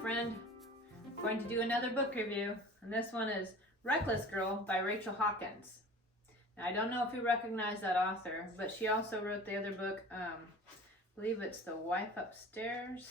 friend. I'm going to do another book review, and this one is Reckless Girl by Rachel Hawkins. Now, I don't know if you recognize that author, but she also wrote the other book, I believe it's The Wife Upstairs.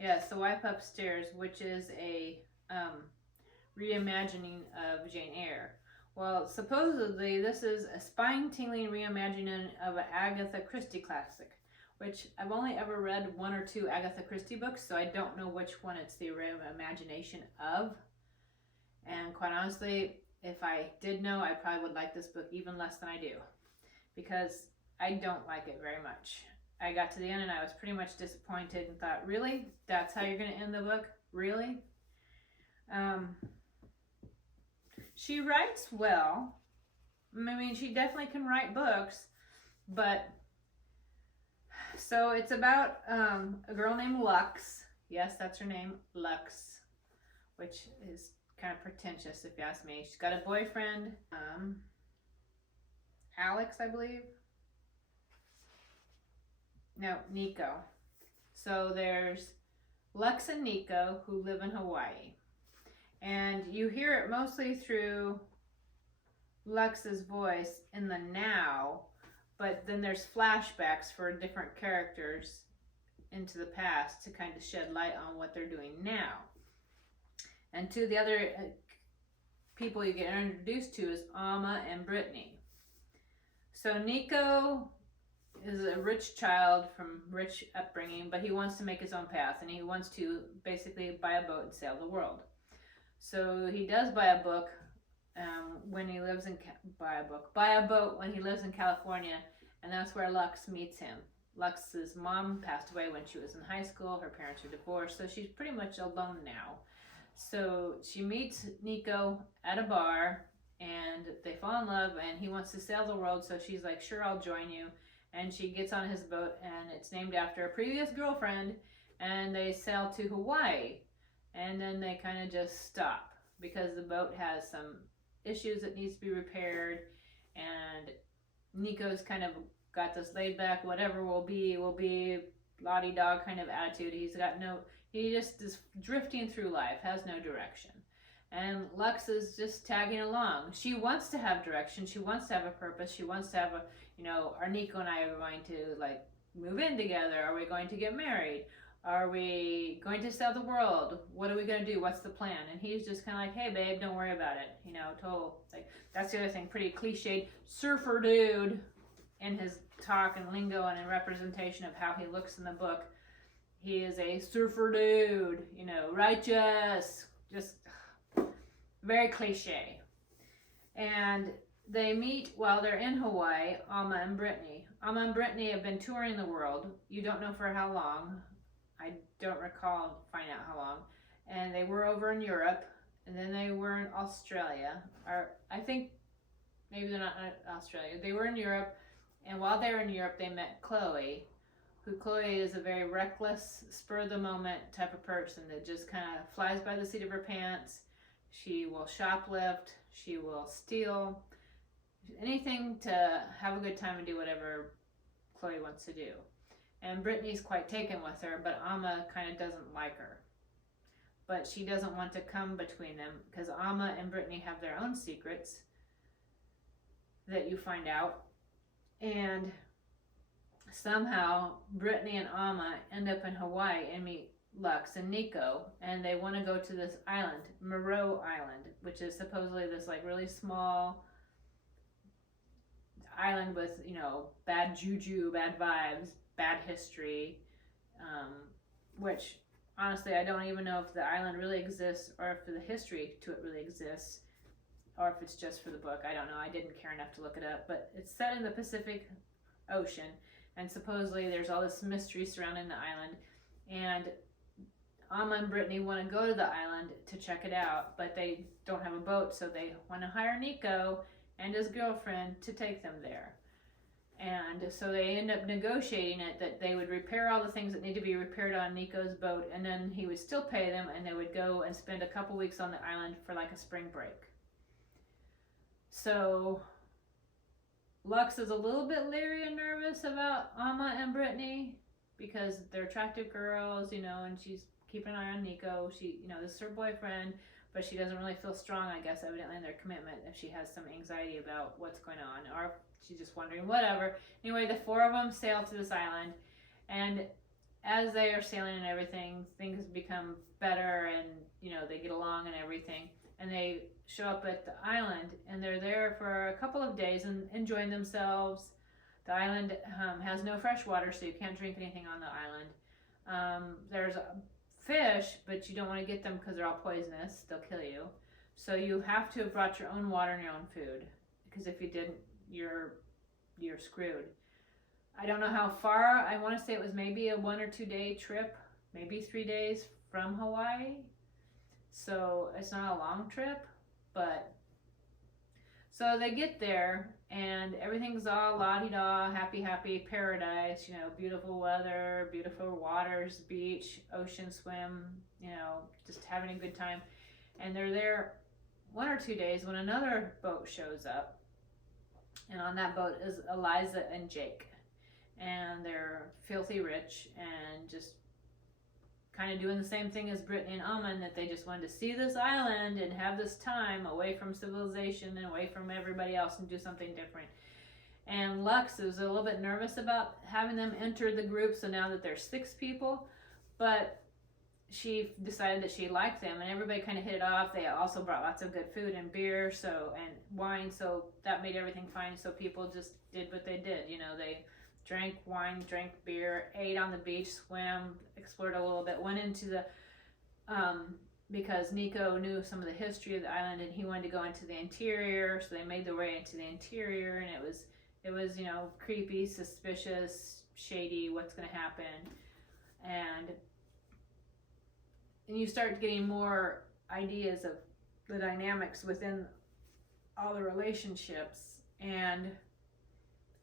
Yes, The Wife Upstairs, which is a reimagining of Jane Eyre. Well, supposedly this is a spine-tingling reimagining of an Agatha Christie classic, which I've only ever read one or two Agatha Christie books, so I don't know which one it's the reimagination of. And quite honestly, if I did know, I probably would like this book even less than I do, because I don't like it very much. I got to the end and I was pretty much disappointed and thought, really? That's how you're going to end the book? Really? She writes well. I mean, she definitely can write books, but so it's about a girl named Lux. Yes, that's her name, Lux, which is kind of pretentious if you ask me. She's got a boyfriend, Alex, I believe. No, Nico. So there's Lux and Nico who live in Hawaii. And you hear it mostly through Lux's voice in the now, but then there's flashbacks for different characters into the past to kind of shed light on what they're doing now. And two of the other people you get introduced to is Alma and Brittany. So Nico is a rich child from rich upbringing, but he wants to make his own path, and he wants to basically buy a boat and sail the world. So he does buy a book when he lives in buy a boat when he lives in California, and that's where Lux meets him. Lux's mom passed away when she was in high school. Her parents are divorced, so she's pretty much alone now. So she meets Nico at a bar, and they fall in love, and he wants to sail the world, so she's like, sure, I'll join you. And she gets on his boat, and it's named after a previous girlfriend, and they sail to Hawaii. And then they kind of just stop because the boat has some issues that needs to be repaired, and Nico's kind of got this laid back, whatever will be, la-di-da kind of attitude. He just is drifting through life, has no direction. And Lux is just tagging along. She wants to have direction. She wants to have a purpose. She wants to have are Nico and I are going to like move in together? Are we going to get married? Are we going to sell the world? What are we going to do? What's the plan? And he's just kind of like, hey babe, don't worry about it. Total, like, that's the other thing, pretty cliched surfer dude in his talk and lingo and in representation of how he looks in the book. He is a surfer dude, righteous, just very cliche. And they meet while they're in Hawaii, Alma and Brittany. Alma and Brittany have been touring the world. You don't know for how long. I don't recall finding out how long. And they were over in Europe, and then they were in Australia. Or I think maybe they're not in Australia. They were in Europe, and while they were in Europe, they met Chloe, Chloe is a very reckless, spur-of-the-moment type of person that just kind of flies by the seat of her pants. She will shoplift. She will steal. Anything to have a good time and do whatever Chloe wants to do. And Brittany's quite taken with her, but Alma kind of doesn't like her. But she doesn't want to come between them because Alma and Brittany have their own secrets that you find out. And somehow Brittany and Alma end up in Hawaii and meet Lux and Nico, and they want to go to this island, Moreau Island, which is supposedly this like really small island with, bad juju, bad vibes, bad history, which honestly I don't even know if the island really exists or if the history to it really exists or if it's just for the book. I don't know. I didn't care enough to look it up, but it's set in the Pacific Ocean, and supposedly there's all this mystery surrounding the island, and Alma and Brittany want to go to the island to check it out, but they don't have a boat, so they want to hire Nico and his girlfriend to take them there. And so they end up negotiating it that they would repair all the things that need to be repaired on Nico's boat, and then he would still pay them, and they would go and spend a couple weeks on the island for like a spring break. So Lux is a little bit leery and nervous about Alma and Brittany because they're attractive girls, and she's keeping an eye on Nico. She, this is her boyfriend, but she doesn't really feel strong, I guess, evidently in their commitment, if she has some anxiety about what's going on, or she's just wondering, whatever. Anyway, the four of them sail to this island, and as they are sailing and everything, things become better, and they get along and everything, and they show up at the island, and they're there for a couple of days and enjoying themselves. The island has no fresh water, so you can't drink anything on the island. There's fish, but you don't want to get them because they're all poisonous. They'll kill you. So you have to have brought your own water and your own food, because if you didn't, you're screwed. I don't know how far. I want to say it was maybe a 1 or 2 day trip, maybe 3 days from Hawaii. So it's not a long trip, but so they get there and everything's all la-di-da, happy paradise, beautiful weather, beautiful waters, beach, ocean swim, just having a good time. And they're there 1 or 2 days when another boat shows up, and on that boat is Eliza and Jake, and they're filthy rich and just kind of doing the same thing as Brittany and Ammon, that they just wanted to see this island and have this time away from civilization and away from everybody else and do something different. And Lux was a little bit nervous about having them enter the group, so now that there's 6 people, but she decided that she liked them, and everybody kind of hit it off. They also brought lots of good food and beer, and wine, so that made everything fine. So people just did what they did. They drank wine, drank beer, ate on the beach, swam, explored a little bit, went into the, because Nico knew some of the history of the island and he wanted to go into the interior, so they made their way into the interior, and it was creepy, suspicious, shady, what's going to happen. And you start getting more ideas of the dynamics within all the relationships. And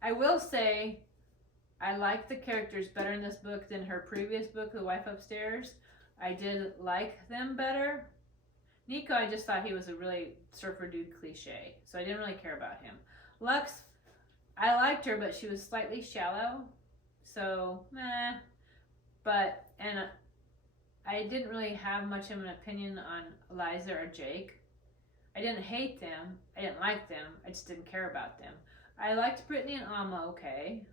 I will say, I like the characters better in this book than her previous book, The Wife Upstairs. I did like them better. Nico, I just thought he was a really surfer dude cliche, so I didn't really care about him. Lux, I liked her, but she was slightly shallow, so meh. But, and I didn't really have much of an opinion on Eliza or Jake. I didn't hate them. I didn't like them. I just didn't care about them. I liked Brittany and Amma okay.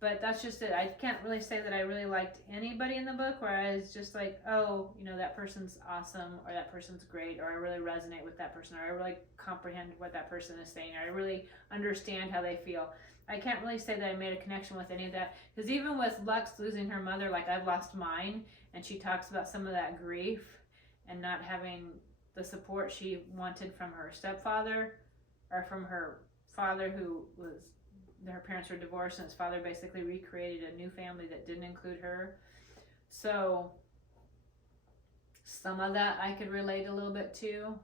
But that's just it. I can't really say that I really liked anybody in the book where I was just like, oh, that person's awesome, or that person's great, or I really resonate with that person, or I really comprehend what that person is saying, or I really understand how they feel. I can't really say that I made a connection with any of that, because even with Lux losing her mother, like I've lost mine, and she talks about some of that grief and not having the support she wanted from her stepfather, or from her father, who was, her parents were divorced, and his father basically recreated a new family that didn't include her. So some of that I could relate a little bit to,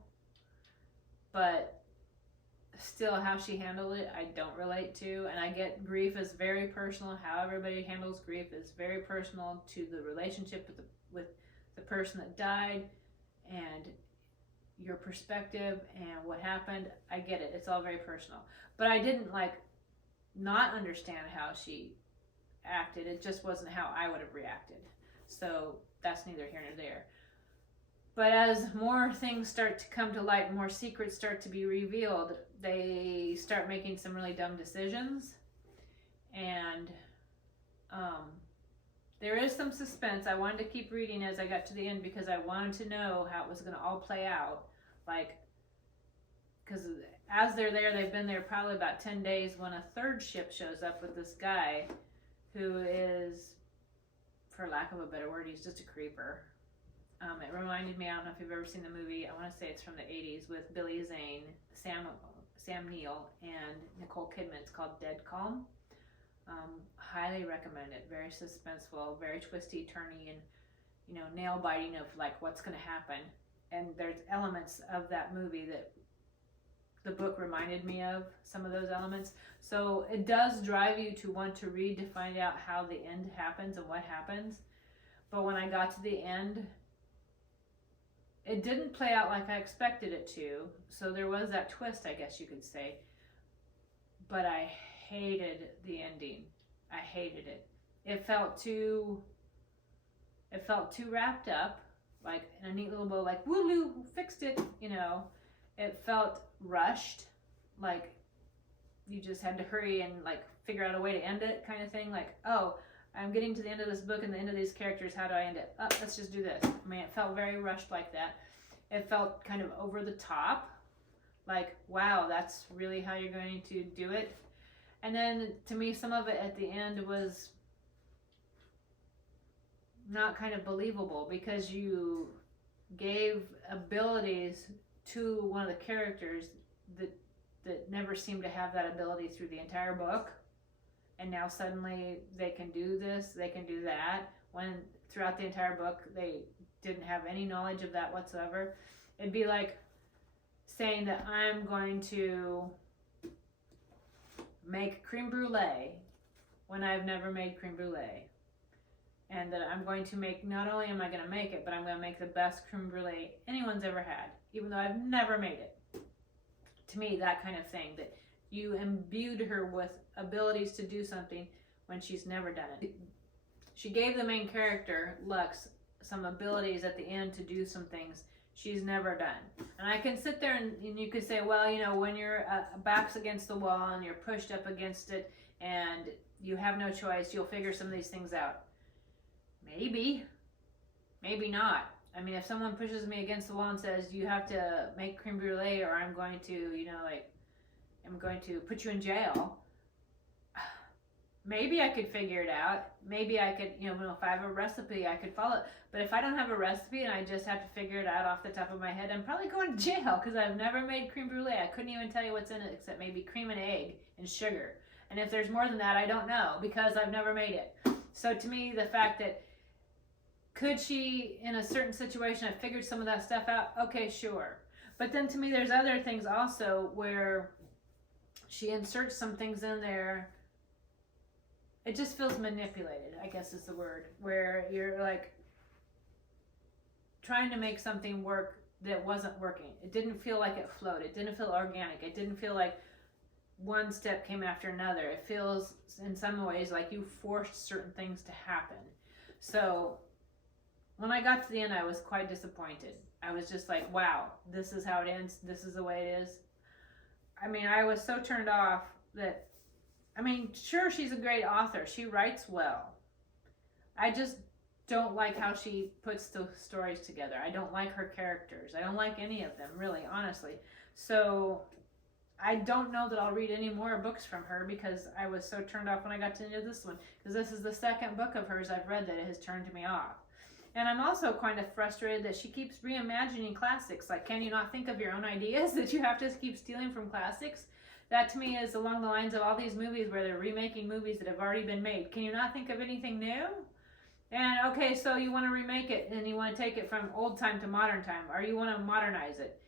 but still how she handled it I don't relate to. And I get grief is very personal. How everybody handles grief is very personal to the relationship with the person that died, and your perspective and what happened. I get it. It's all very personal. But I didn't not understand how she acted. It just wasn't how I would have reacted. So that's neither here nor there. But as more things start to come to light, more secrets start to be revealed, they start making some really dumb decisions. And there is some suspense. I wanted to keep reading as I got to the end because I wanted to know how it was going to all play out. Because as they're there, they've been there probably about 10 days when a third ship shows up with this guy who is, for lack of a better word, he's just a creeper. It reminded me, I don't know if you've ever seen the movie, I want to say it's from the 80s, with Billy Zane, Sam Neill, and Nicole Kidman. It's called Dead Calm. Highly recommend it. Very suspenseful, very twisty, turny, and nail biting of what's going to happen. And there's elements of that movie that the book reminded me of, some of those elements. So it does drive you to want to read to find out how the end happens and what happens. But when I got to the end, it didn't play out like I expected it to. So there was that twist, I guess you could say. But I hated the ending. I hated it. It felt too It felt too wrapped up, like in a neat little bow, like woo-loo, fixed it, you know. It felt rushed, like you just had to hurry and like figure out a way to end it kind of thing. Like, oh, I'm getting to the end of this book and the end of these characters, how do I end it? Oh, let's just do this. I mean, it felt very rushed like that. It felt kind of over the top, like, wow, that's really how you're going to do it. And then to me, some of it at the end was not kind of believable, because you gave abilities to one of the characters that never seemed to have that ability through the entire book, and now suddenly they can do this, they can do that, when throughout the entire book they didn't have any knowledge of that whatsoever. It'd be like saying that I'm going to make creme brulee when I've never made creme brulee, and that I'm going to make, not only am I going to make it, but I'm going to make the best creme brulee anyone's ever had, even though I've never made it. To me, that kind of thing, that you imbued her with abilities to do something when she's never done it. She gave the main character, Lux, some abilities at the end to do some things she's never done. And I can sit there and you could say, well, you know, when your back's against the wall and you're pushed up against it and you have no choice, you'll figure some of these things out. Maybe. Maybe not. I mean, if someone pushes me against the wall and says, you have to make creme brulee or I'm going to, you know, like, I'm going to put you in jail, maybe I could figure it out. Maybe I could, you know, if I have a recipe, I could follow it. But if I don't have a recipe and I just have to figure it out off the top of my head, I'm probably going to jail, because I've never made creme brulee. I couldn't even tell you what's in it except maybe cream and egg and sugar. And if there's more than that, I don't know, because I've never made it. So to me, the fact that, could she, in a certain situation, have figured some of that stuff out? Okay, sure. But then to me, there's other things also where she inserts some things in there. It just feels manipulated, I guess is the word, where you're like trying to make something work that wasn't working. It didn't feel like it flowed. It didn't feel organic. It didn't feel like one step came after another. It feels in some ways like you forced certain things to happen. So when I got to the end, I was quite disappointed. I was just like, wow, this is how it ends. This is the way it is. I mean, I was so turned off that, I mean, sure, she's a great author. She writes well. I just don't like how she puts the stories together. I don't like her characters. I don't like any of them, really, honestly. So I don't know that I'll read any more books from her, because I was so turned off when I got to the end of this one. Because this is the second book of hers I've read that it has turned me off. And I'm also kind of frustrated that she keeps reimagining classics. Like, can you not think of your own ideas that you have to keep stealing from classics? That to me is along the lines of all these movies where they're remaking movies that have already been made. Can you not think of anything new? And okay, so you want to remake it and you want to take it from old time to modern time, or you want to modernize it.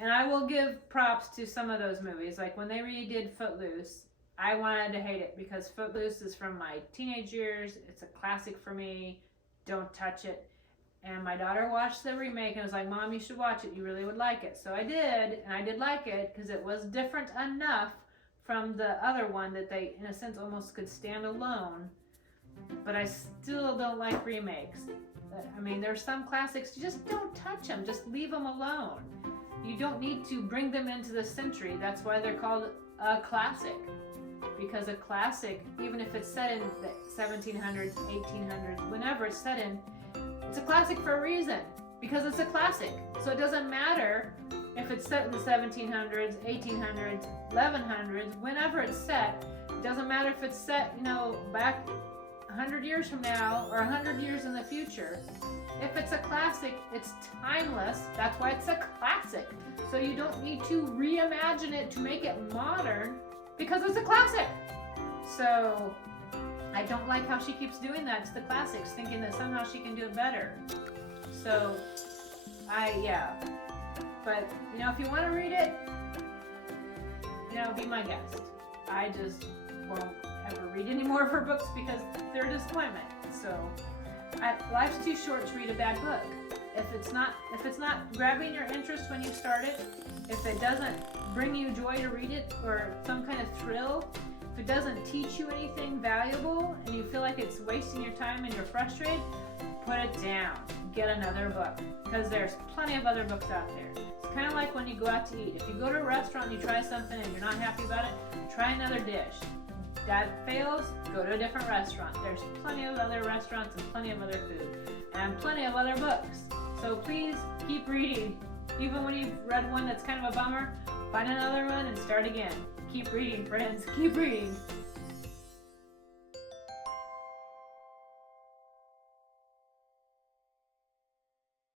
And I will give props to some of those movies. Like when they redid Footloose, I wanted to hate it because Footloose is from my teenage years. It's a classic for me. Don't touch it. And my daughter watched the remake and was like, Mom, you should watch it. You really would like it. So I did, and I did like it because it was different enough from the other one that they, in a sense, almost could stand alone. But I still don't like remakes. I mean, there's some classics, you just don't touch them. Just leave them alone. You don't need to bring them into the century. That's why they're called a classic. Because a classic, even if it's set in the 1700s, 1800s, whenever it's set in, it's a classic for a reason. Because it's a classic. So it doesn't matter if it's set in the 1700s, 1800s, 1100s, whenever it's set. It doesn't matter if it's set, you know, back 100 years from now or 100 years in the future. If it's a classic, it's timeless. That's why it's a classic. So you don't need to reimagine it to make it modern because it's a classic. So I don't like how she keeps doing that to the classics, thinking that somehow she can do it better. So but you know, if you want to read it, you know, be my guest. I just won't ever read any more of her books because they're a disappointment. So life's too short to read a bad book. If it's not grabbing your interest when you start it, if it doesn't bring you joy to read it or some kind of thrill, if it doesn't teach you anything valuable and you feel like it's wasting your time and you're frustrated, put it down. Get another book, because there's plenty of other books out there. It's kind of like when you go out to eat. If you go to a restaurant and you try something and you're not happy about it, try another dish. That fails, go to a different restaurant. There's plenty of other restaurants and plenty of other food and plenty of other books. So please keep reading. Even when you've read one that's kind of a bummer, find another one and start again. Keep reading, friends. Keep reading.